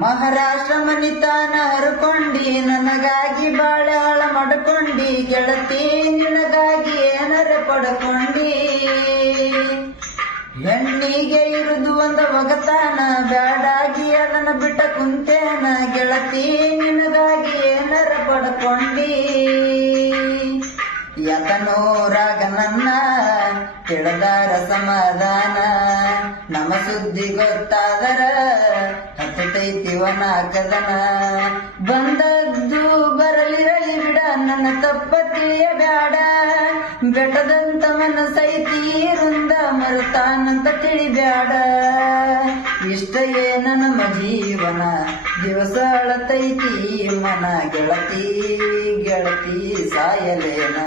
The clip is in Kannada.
ಮಹಾರಾಷ್ಟ್ರ ಮನಿತಾನ ಹರ್ಕೊಂಡಿ ನನಗಾಗಿ ಬಾಳೆ ಹಾಳ ಮಾಡ್ಕೊಂಡಿ ಗೆಳತಿ ನಿನಗಾಗಿ ಏನರ ಪಡ್ಕೊಂಡಿ ಹೆಣ್ಣಿಗೆ ಇರುದು ಒಂದು ಒಗತಾನ ಬ್ಯಾಡಾಗಿ ಅದನ್ನ ಬಿಟ್ಟ ಕುಂತೇನ ಗೆಳತಿ ನಿನಗಾಗಿ ಏನರ ಪಡ್ಕೊಂಡಿ ಯತನೂರಾಗ ನನ್ನ ತಿಳಿದಾರ ಸಮಾಧಾನ ನಮ್ಮ ಸುದ್ದಿ ಗೊತ್ತಾದರ ಹತ್ತೈತಿವನ ಕದನ ಬಂದದ್ದು ಬರಲಿರಲಿ ಬಿಡ ನನ್ನ ತಪ್ಪ ತಿಳಿಯಬೇಡ ಬೆಟ್ಟದಂತ ಮನಸೈತಿ ವೃಂದ ಮರುತಾನಂತ ತಿಳಿಬ್ಯಾಡ ಇಷ್ಟಯೇ ನಮ್ಮ ಜೀವನ ದಿವಸ ಅಳತೈತಿ ಮನ ಗೆಳತಿ ಗೆಳತಿ ಸಾಯಲೇನ